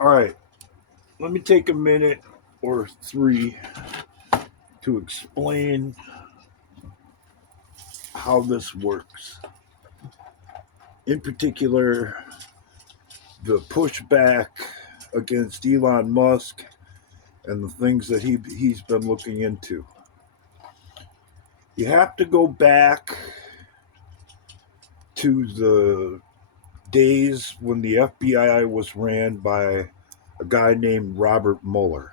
All right, let me take a minute or three to explain how this works. In particular, the pushback against Elon Musk and the things that he's been looking into. You have to go back to the days when the FBI was ran by a guy named Robert Mueller.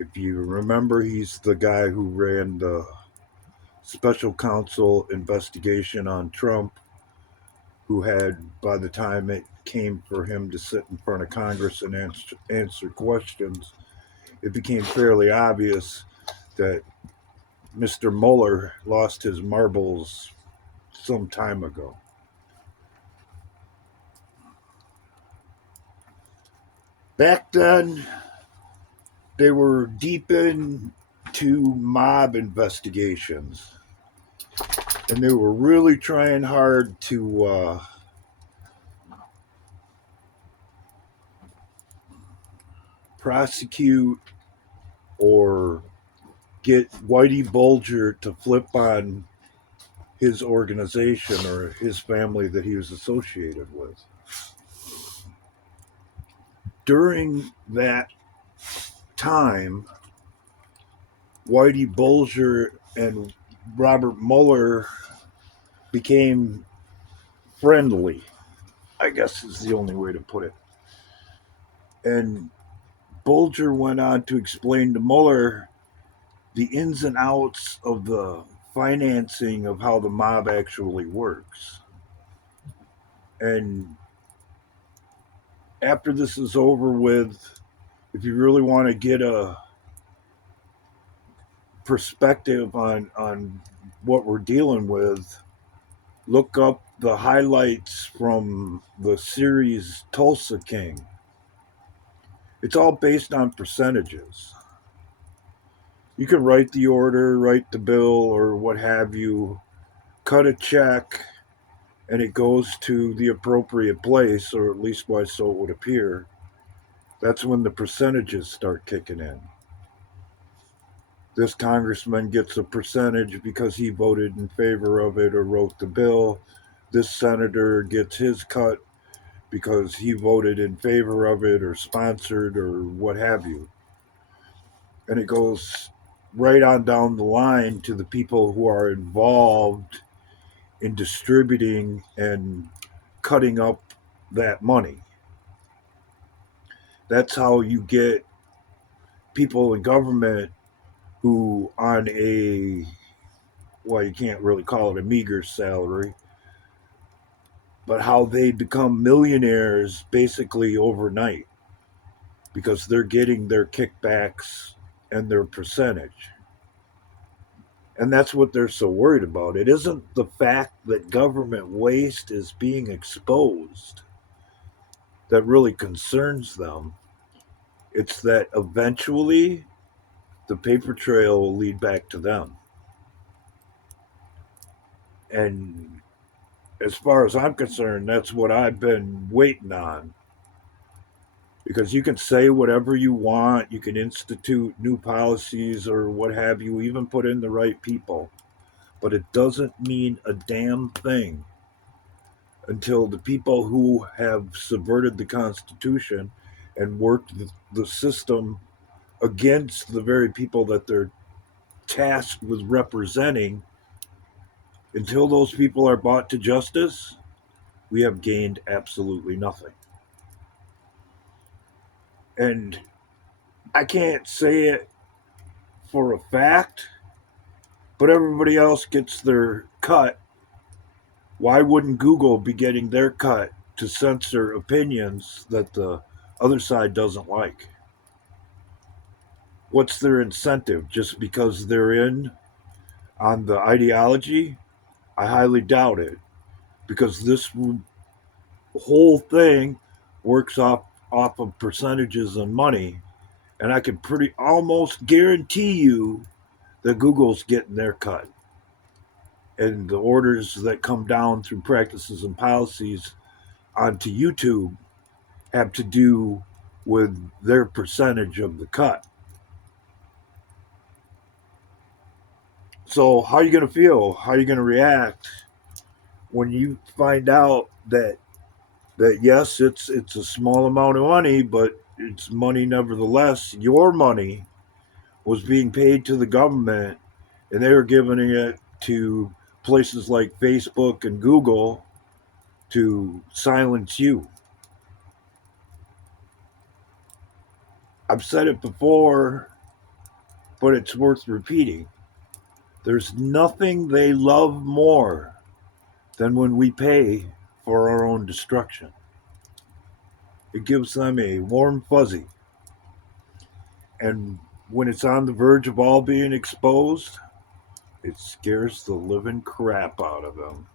If you remember, he's the guy who ran the special counsel investigation on Trump, who had, by the time it came for him to sit in front of Congress and answer questions, it became fairly obvious that Mr. Mueller lost his marbles some time ago. Back then, they were deep into mob investigations, and they were really trying hard to prosecute or get Whitey Bulger to flip on his organization or his family that he was associated with. During that time, Whitey Bulger and Robert Mueller became friendly, I guess is the only way to put it. And Bulger went on to explain to Mueller the ins and outs of the financing of how the mob actually works. And after this is over with, if you really want to get a perspective on what we're dealing with, look up the highlights from the series Tulsa King. It's all based on percentages. You can write the order, write the bill, or what have you, cut a check, and it goes to the appropriate place, or at least why so it would appear. That's when the percentages start kicking in. This congressman gets a percentage because he voted in favor of it or wrote the bill. This senator gets his cut because he voted in favor of it or sponsored or what have you. And it goes right on down the line to the people who are involved in distributing and cutting up that money. That's how you get people in government who, on a, well, you can't really call it a meager salary, but how they become millionaires basically overnight because they're getting their kickbacks and their percentage. And that's what they're so worried about. It isn't the fact that government waste is being exposed that really concerns them. It's that eventually the paper trail will lead back to them. And as far as I'm concerned, that's what I've been waiting on. Because you can say whatever you want, you can institute new policies or what have you, even put in the right people, but it doesn't mean a damn thing until the people who have subverted the Constitution and worked the system against the very people that they're tasked with representing, until those people are brought to justice, we have gained absolutely nothing. And I can't say it for a fact, but everybody else gets their cut. Why wouldn't Google be getting their cut to censor opinions that the other side doesn't like? What's their incentive? Just because they're in on the ideology? I highly doubt it, because this whole thing works off of percentages and money, and I can pretty almost guarantee you that Google's getting their cut. And the orders that come down through practices and policies onto YouTube have to do with their percentage of the cut. So how are you going to feel? How are you going to react when you find out that yes, it's a small amount of money, but it's money nevertheless. Your money was being paid to the government, and they were giving it to places like Facebook and Google to silence you. I've said it before, but it's worth repeating. There's nothing they love more than when we pay for our own destruction. It gives them a warm fuzzy. And when it's on the verge of all being exposed, it scares the living crap out of them.